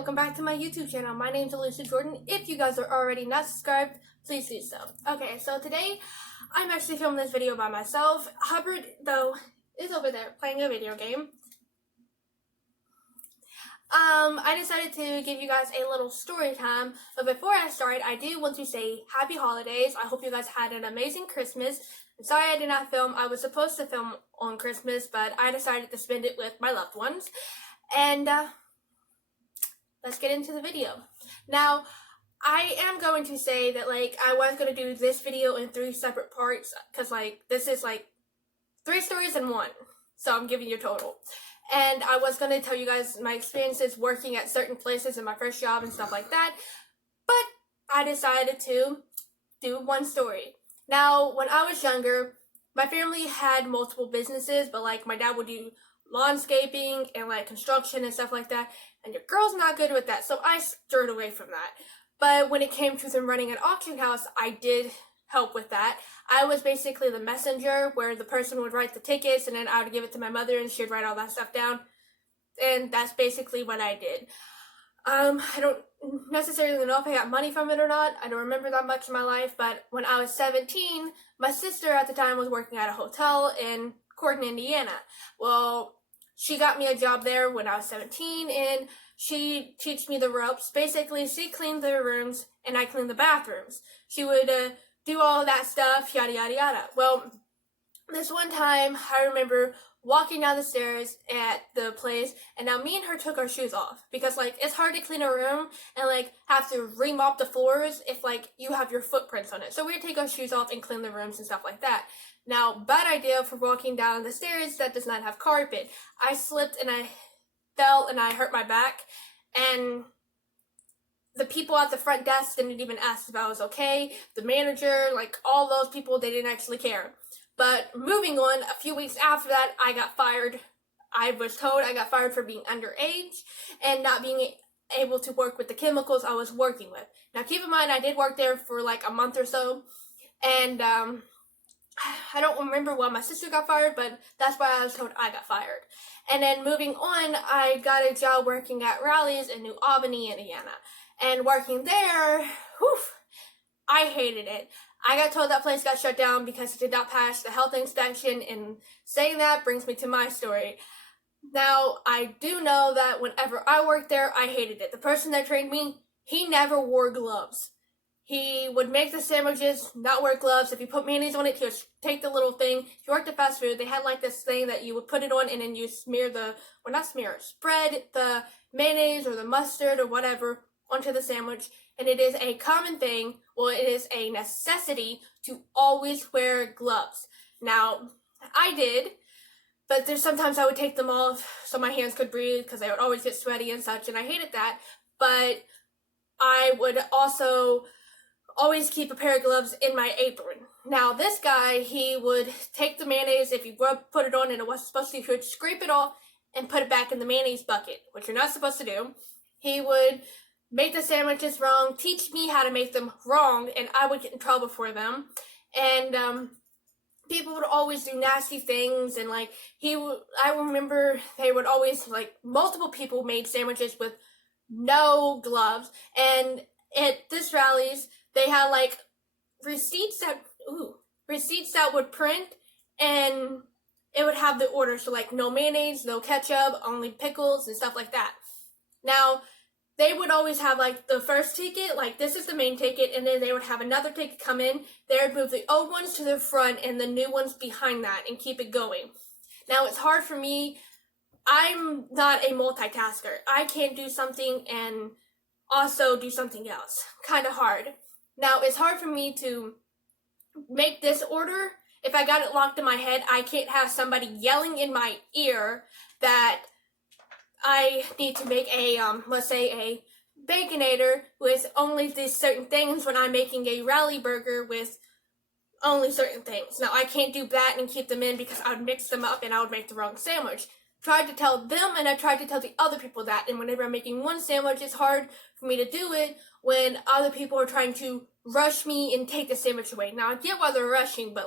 welcome back to my YouTube channel. My name is Alicia Jordan. If you guys are already not subscribed, please do so. Okay, so today I'm actually filming this video by myself. Hubbard, though, is over there playing a video game. I decided to give you guys a little story time, but before I start, I do want to say happy holidays. I hope you guys had an amazing Christmas. I'm sorry I did not film. I was supposed to film on Christmas, but I decided to spend it with my loved ones. And, let's get into the video. Now, I am going to say that, I was going to do this video in 3 separate parts, because, this is, 3 stories in one. So I'm giving you a total. And I was going to tell you guys my experiences working at certain places in my first job and stuff like that. But I decided to do one story. Now, when I was younger, my family had multiple businesses, but, my dad would do landscaping and, construction and stuff like that. And your girl's not good with that, so I steered away from that. But when it came to them running an auction house, I did help with that. I was basically the messenger where the person would write the tickets and then I would give it to my mother and she'd write all that stuff down. And that's basically what I did. I don't necessarily know if I got money from it or not. I don't remember that much in my life, but when I was 17, my sister at the time was working at a hotel in Cordon, Indiana. Well, she got me a job there when I was 17, and she taught me the ropes. Basically, she cleaned the rooms, and I cleaned the bathrooms. She would do all that stuff, yada, yada, yada. Well, this one time, I remember walking down the stairs at the place, and now me and her took our shoes off. Because, it's hard to clean a room and, have to remop the floors if, you have your footprints on it. So we would take our shoes off and clean the rooms and stuff like that. Now, bad idea for walking down the stairs that does not have carpet. I slipped and I fell and I hurt my back. And the people at the front desk didn't even ask if I was okay. The manager, all those people, they didn't actually care. But moving on, a few weeks after that, I got fired. I was told I got fired for being underage and not being able to work with the chemicals I was working with. Now, keep in mind, I did work there for a month or so. And, I don't remember why my sister got fired, but that's why I was told I got fired. And then moving on, I got a job working at Rally's in New Albany, Indiana. And working there, I hated it. I got told that place got shut down because it did not pass the health inspection, and saying that brings me to my story. Now, I do know that whenever I worked there, I hated it. The person that trained me, he never wore gloves. He would make the sandwiches, not wear gloves. If you put mayonnaise on it, he would take the little thing. If you worked at fast food, they had this thing that you would put it on and then you spread the mayonnaise or the mustard or whatever onto the sandwich. And it is a common thing, it is a necessity to always wear gloves. Now, I did, but there's sometimes I would take them off so my hands could breathe because they would always get sweaty and such, and I hated that. But I would also always keep a pair of gloves in my apron. Now, this guy, he would take the mayonnaise, if you put it on and it wasn't supposed to, he would scrape it off and put it back in the mayonnaise bucket, which you're not supposed to do. He would make the sandwiches wrong, teach me how to make them wrong, and I would get in trouble for them. And, people would always do nasty things, and, I remember they would always, multiple people made sandwiches with no gloves, and at this Rally's, they had receipts that would print, and it would have the order. So no mayonnaise, no ketchup, only pickles and stuff like that. Now, they would always have the first ticket, this is the main ticket, and then they would have another ticket come in. They would move the old ones to the front and the new ones behind that and keep it going. Now, it's hard for me. I'm not a multitasker. I can't do something and also do something else. Kind of hard. Now, it's hard for me to make this order. If I got it locked in my head, I can't have somebody yelling in my ear that I need to make a, let's say a Baconator with only these certain things when I'm making a Rally burger with only certain things. Now, I can't do that and keep them in because I would mix them up and I would make the wrong sandwich. Tried to tell them, and I tried to tell the other people that, and whenever I'm making one sandwich, it's hard for me to do it when other people are trying to rush me and take the sandwich away. Now, I get why they're rushing, but,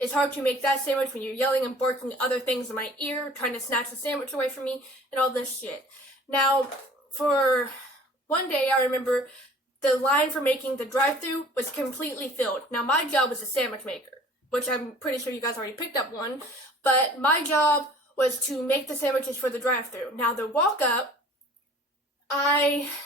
it's hard to make that sandwich when you're yelling and barking other things in my ear, trying to snatch the sandwich away from me, and all this shit. Now, for one day I remember the line for making the drive-thru was completely filled. Now my job was a sandwich maker, which I'm pretty sure you guys already picked up one, but my job was to make the sandwiches for the drive-thru. Now the walk-up,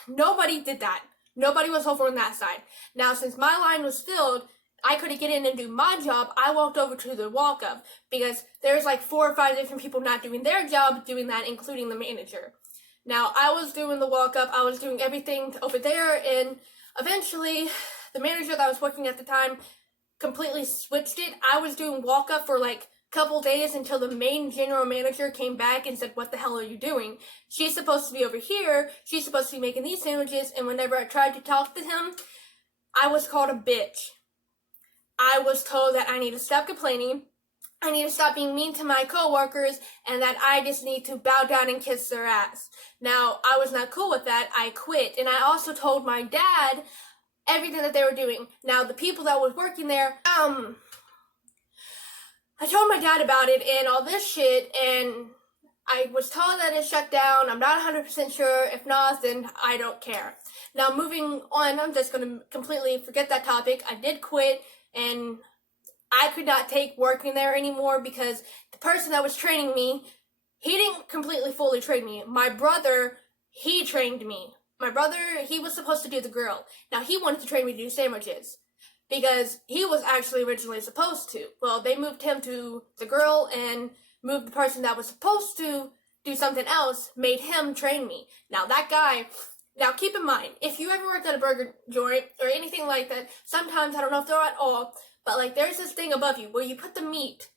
nobody did that. Nobody was over on that side. Now since my line was filled, I couldn't get in and do my job. I walked over to the walk-up because there's like 4 or 5 different people not doing their job, doing that, including the manager. Now, I was doing the walk-up. I was doing everything over there, and eventually, the manager that was working at the time completely switched it. I was doing walk-up for like a couple days until the main general manager came back and said, "What the hell are you doing? She's supposed to be over here. She's supposed to be making these sandwiches," and whenever I tried to talk to him, I was called a bitch. I was told that I need to stop complaining, I need to stop being mean to my coworkers, and that I just need to bow down and kiss their ass. Now, I was not cool with that. I quit, and I also told my dad everything that they were doing. Now, the people that was working there, I told my dad about it and all this shit, and I was told that it shut down. I'm not 100% sure. If not, then I don't care. Now, moving on, I'm just going to completely forget that topic. I did quit, and I could not take working there anymore because the person that was training me, he didn't completely fully train me. My brother, he trained me. My brother, he was supposed to do the grill. Now, he wanted to train me to do sandwiches because he was actually originally supposed to. Well, they moved him to the grill and moved the person that was supposed to do something else, made him train me. Now, that guy... Now, keep in mind, if you ever worked at a burger joint or anything like that, sometimes, I don't know if they're at all, but like there's this thing above you where you put the meat.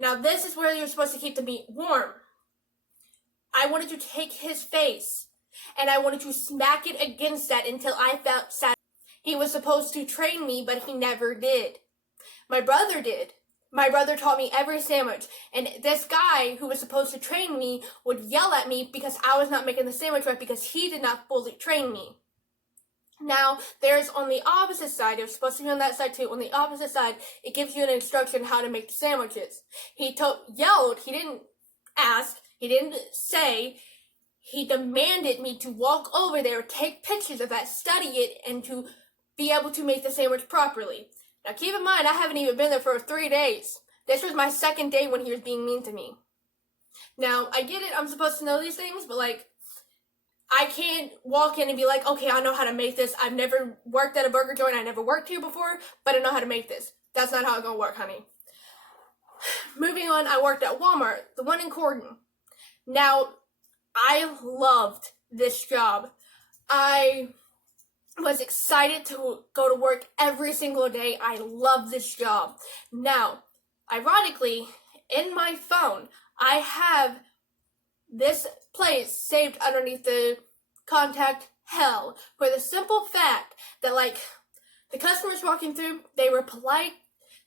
Now, this is where you're supposed to keep the meat warm. I wanted to take his face and I wanted to smack it against that until I felt sad. He was supposed to train me, but he never did. My brother did. My brother taught me every sandwich, and this guy who was supposed to train me would yell at me because I was not making the sandwich right because he did not fully train me. Now, there's on the opposite side, it was supposed to be on that side too, on the opposite side, it gives you an instruction how to make the sandwiches. He yelled, he didn't ask, he didn't say, he demanded me to walk over there, take pictures of that, study it, and to be able to make the sandwich properly. Now, keep in mind, I haven't even been there for 3 days. This was my second day when he was being mean to me. Now, I get it, I'm supposed to know these things, but, like, I can't walk in and be like, okay, I know how to make this. I've never worked at a burger joint. I never worked here before, but I know how to make this. That's not how it's gonna work, honey. Moving on, I worked at Walmart, the one in Corden. Now, I loved this job. I was excited to go to work every single day. I love this job. Now, ironically, in my phone, I have this place saved underneath the contact hell for the simple fact that, like, the customers walking through, they were polite,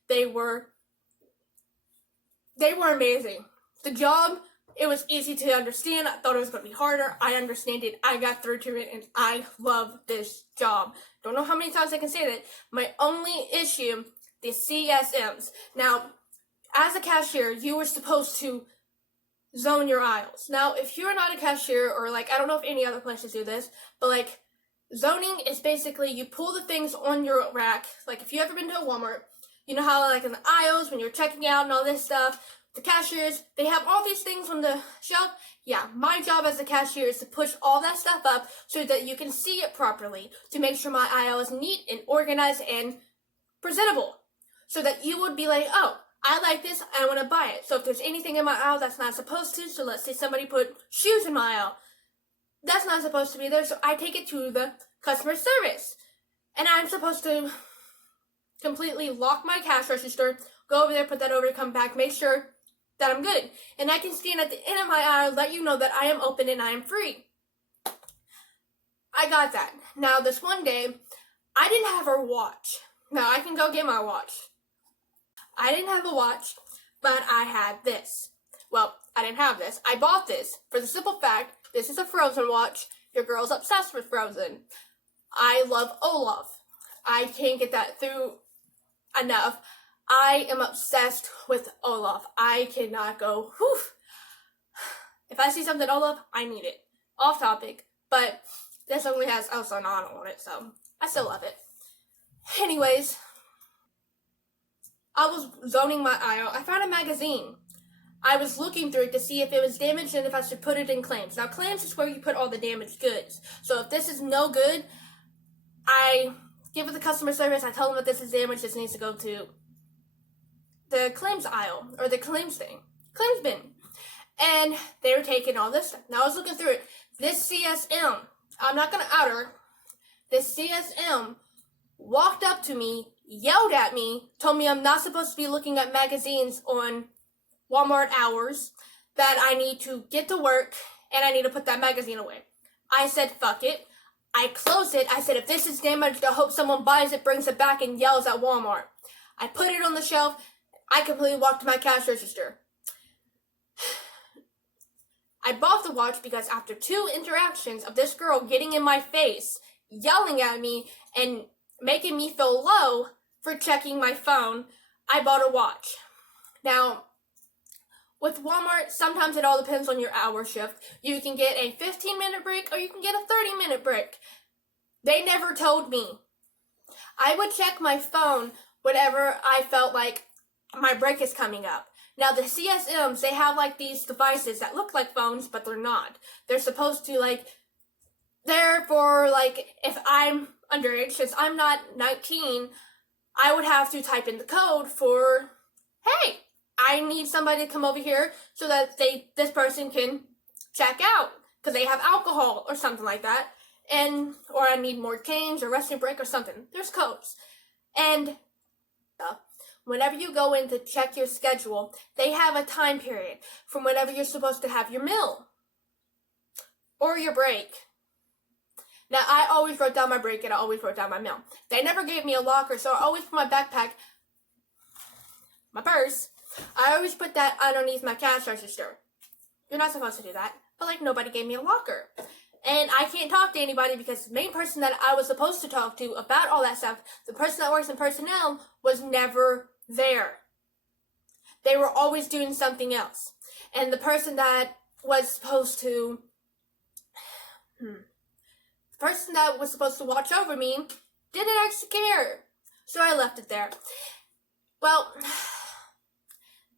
they were amazing. The job, it was easy to understand. I thought it was going to be harder. I understand it. I got through to it, and I love this job. Don't know how many times I can say that. My only issue, the CSMs. Now, as a cashier, you were supposed to zone your aisles. Now, if you're not a cashier, or like, I don't know if any other places do this, but like, zoning is basically you pull the things on your rack. Like, if you ever been to a Walmart, you know how, like, in the aisles, when you're checking out and all this stuff, the cashiers, they have all these things on the shelf. Yeah, my job as a cashier is to push all that stuff up so that you can see it properly, to make sure my aisle is neat and organized and presentable, so that you would be like, oh, I like this, I want to buy it. So if there's anything in my aisle that's not supposed to, so let's say somebody put shoes in my aisle, that's not supposed to be there, so I take it to the customer service. And I'm supposed to completely lock my cash register, go over there, put that over, come back, make sure that I'm good. And I can stand at the end of my aisle, let you know that I am open and I am free. I got that. Now, this one day, I didn't have a watch. Now, I can go get my watch. I didn't have a watch, but I had this. Well, I didn't have this. I bought this for the simple fact, this is a Frozen watch. Your girl's obsessed with Frozen. I love Olaf. I can't get that through enough. I am obsessed with Olaf. I cannot go, whew. If I see something Olaf, I need it. Off topic, but This only has Elsa and Anna on it, so I still love it. Anyways, I was zoning my eye out. I found a magazine. I was looking through it to see if it was damaged and if I should put it in claims. Now, claims is where you put all the damaged goods. So if this is no good, I give it the customer service. I tell them that this is damaged. This needs to go to the claims aisle or the claims bin. And they were taking all this stuff. Now I was looking through it. This CSM, I'm not going to out her. This CSM walked up to me, yelled at me, told me I'm not supposed to be looking at magazines on Walmart hours, that I need to get to work, and I need to put that magazine away. I said, fuck it. I closed it. I said, if this is damaged, I hope someone buys it, brings it back, and yells at Walmart. I put it on the shelf. I completely walked to my cash register. I bought the watch because after 2 interactions of this girl getting in my face, yelling at me, and making me feel low for checking my phone, I bought a watch. Now, with Walmart, sometimes it all depends on your hour shift. You can get a 15-minute break or you can get a 30-minute break. They never told me. I would check my phone whenever I felt like my break is coming up. Now, the CSMs, they have like these devices that look like phones, but they're not. They're supposed to they're for if I'm underage, since I'm not 19, I would have to type in the code for, hey, I need somebody to come over here so that this person can check out because they have alcohol or something like that, or I need more change or resting break or something. There's codes. And whenever you go in to check your schedule, they have a time period from whenever you're supposed to have your meal or your break. Now, I always wrote down my break and I always wrote down my meal. They never gave me a locker, so I always put my backpack, my purse, I always put that underneath my cash register. You're not supposed to do that, but nobody gave me a locker. And I can't talk to anybody because the main person that I was supposed to talk to about all that stuff, the person that works in personnel, was never there. They were always doing something else. And the person that was supposed to, watch over me didn't actually care. So I left it there. Well,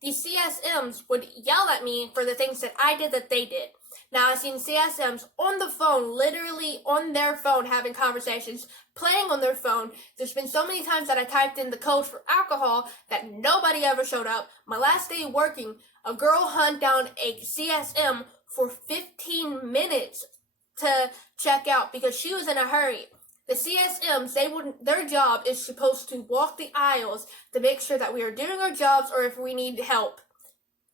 these CSMs would yell at me for the things that I did that they did. Now, I've seen CSMs on the phone, literally on their phone, having conversations, playing on their phone. There's been so many times that I typed in the code for alcohol that nobody ever showed up. My last day working, a girl hunted down a CSM for 15 minutes to check out because she was in a hurry. The CSMs, their job is supposed to walk the aisles to make sure that we are doing our jobs or if we need help.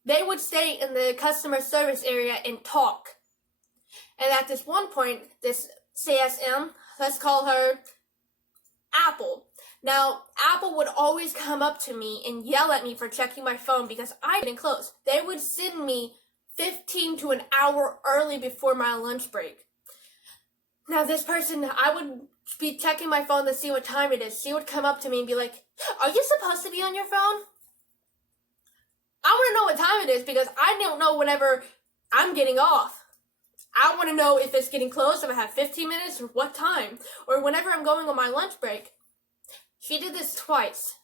They would stay in the customer service area and talk. And at this one point, this CSM, let's call her Apple. Now, Apple would always come up to me and yell at me for checking my phone because I didn't close. They would send me 15 to an hour early before my lunch break. Now, this person, I would be checking my phone to see what time it is. She would come up to me and be like, are you supposed to be on your phone? I want to know what time it is because I don't know whenever I'm getting off. I want to know if it's getting close, if I have 15 minutes, or what time. Or whenever I'm going on my lunch break. She did this twice.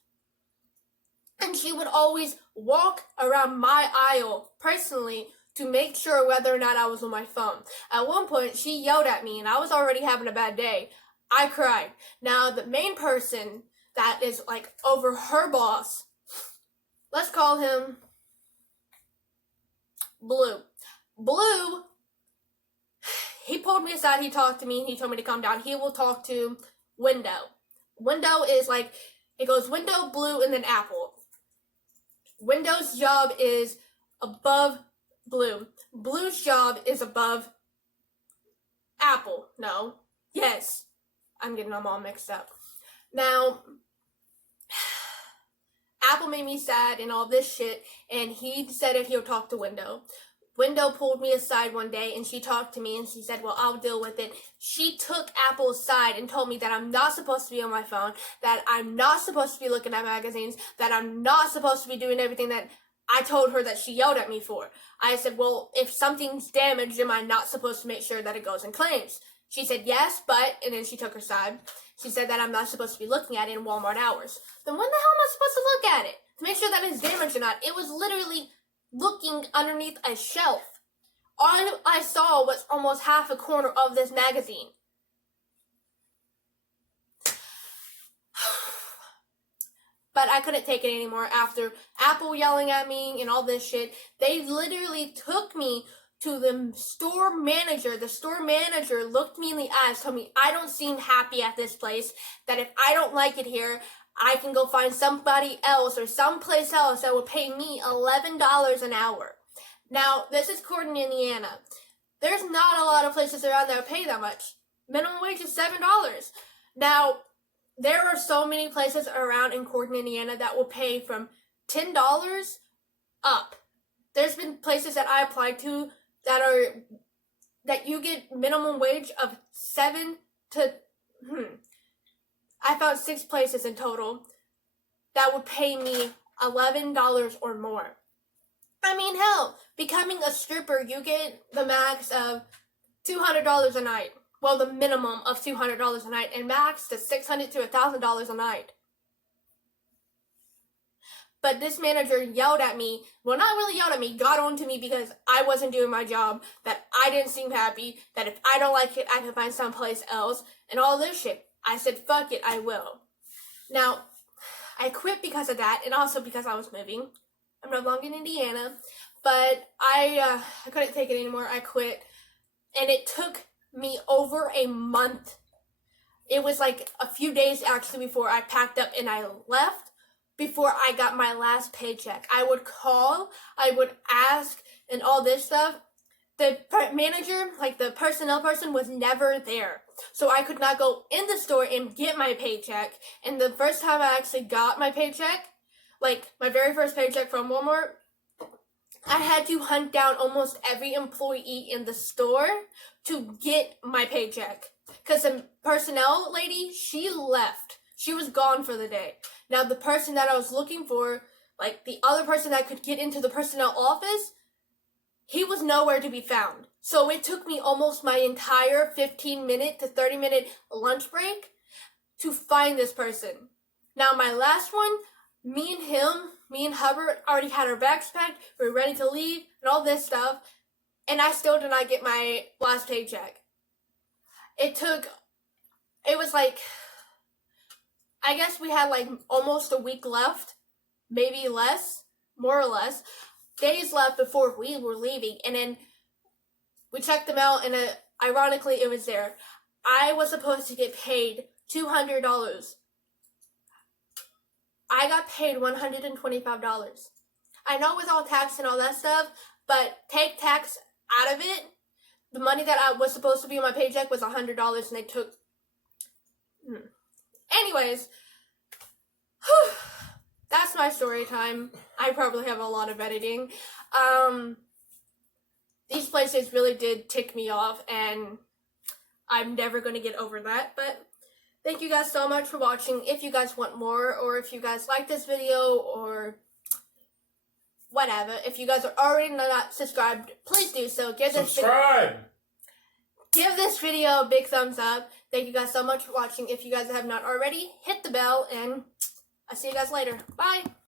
And she would always walk around my aisle personally to make sure whether or not I was on my phone. At one point, she yelled at me, and I was already having a bad day. I cried. Now, the main person that is over her boss, let's call him Blue. Blue, he pulled me aside, he talked to me, and he told me to calm down. He will talk to Window. Window is it goes Window, Blue, and then Apple. Window's job is above Blue. Blue's job is above Apple. No. Yes. I'm getting them all mixed up. Now, Apple made me sad and all this shit, and he said if he'll talk to Window. Window pulled me aside one day, and she talked to me, and she said, well, I'll deal with it. She took Apple aside and told me that I'm not supposed to be on my phone, that I'm not supposed to be looking at magazines, that I'm not supposed to be doing everything that I told her that she yelled at me for. I said, well, if something's damaged, am I not supposed to make sure that it goes in claims? She said yes, but, and then she took her side. She said that I'm not supposed to be looking at it in Walmart hours. Then when the hell am I supposed to look at it? To make sure that it's damaged or not. It was literally looking underneath a shelf. All I saw was almost half a corner of this magazine. But I couldn't take it anymore after Apple yelling at me and all this shit. They literally took me to the store manager. The store manager looked me in the eyes, told me I don't seem happy at this place, that if I don't like it here, I can go find somebody else or someplace else that would pay me $11 an hour. Now, this is Corden, Indiana. There's not a lot of places around that would pay that much. Minimum wage is $7. Now, there are so many places around in Corden, Indiana that will pay from $10 up. There's been places that I applied to that you get minimum wage of 7 to, I found 6 places in total that would pay me $11 or more. I mean, hell, becoming a stripper, you get the max of $200 a night. Well, the minimum of $200 a night, and max to $600 to $1,000 a night. But this manager yelled at me, well, not really yelled at me, got on to me because I wasn't doing my job, that I didn't seem happy, that if I don't like it, I can find someplace else, and all this shit. I said, fuck it, I will. Now, I quit because of that, and also because I was moving. I'm no longer in Indiana, but I couldn't take it anymore. I quit, and it took me over a month. It was like a few days actually before I packed up and I left, before I got my last paycheck. I would call, I would ask, and all this stuff. The manager, like the personnel person, was never there. So I could not go in the store and get my paycheck. And the first time I actually got my paycheck, like my very first paycheck from Walmart, I had to hunt down almost every employee in the store to get my paycheck. Because the personnel lady, she left. She was gone for the day. Now, the person that I was looking for, like the other person that could get into the personnel office, he was nowhere to be found. So it took me almost my entire 15-minute to 30-minute lunch break to find this person. Now, my last one, me and Hubbard already had our bags packed, we were ready to leave, and all this stuff, and I still did not get my last paycheck. It was like, I guess we had like almost a week left, maybe less, more or less, days left before we were leaving, and then we checked them out, and ironically, it was there. I was supposed to get paid $200. I got paid $125. I know it was all tax and all that stuff, but take tax out of it, the money that I was supposed to be on my paycheck was $100, and they took... Anyways, that's my story time. I probably have a lot of editing. These places really did tick me off, and I'm never going to get over that, but... Thank you guys so much for watching. If you guys want more, or if you guys like this video, or whatever, if you guys are already not subscribed, please do so. Give this video a big thumbs up. Thank you guys so much for watching. If you guys have not already, hit the bell, and I'll see you guys later. Bye!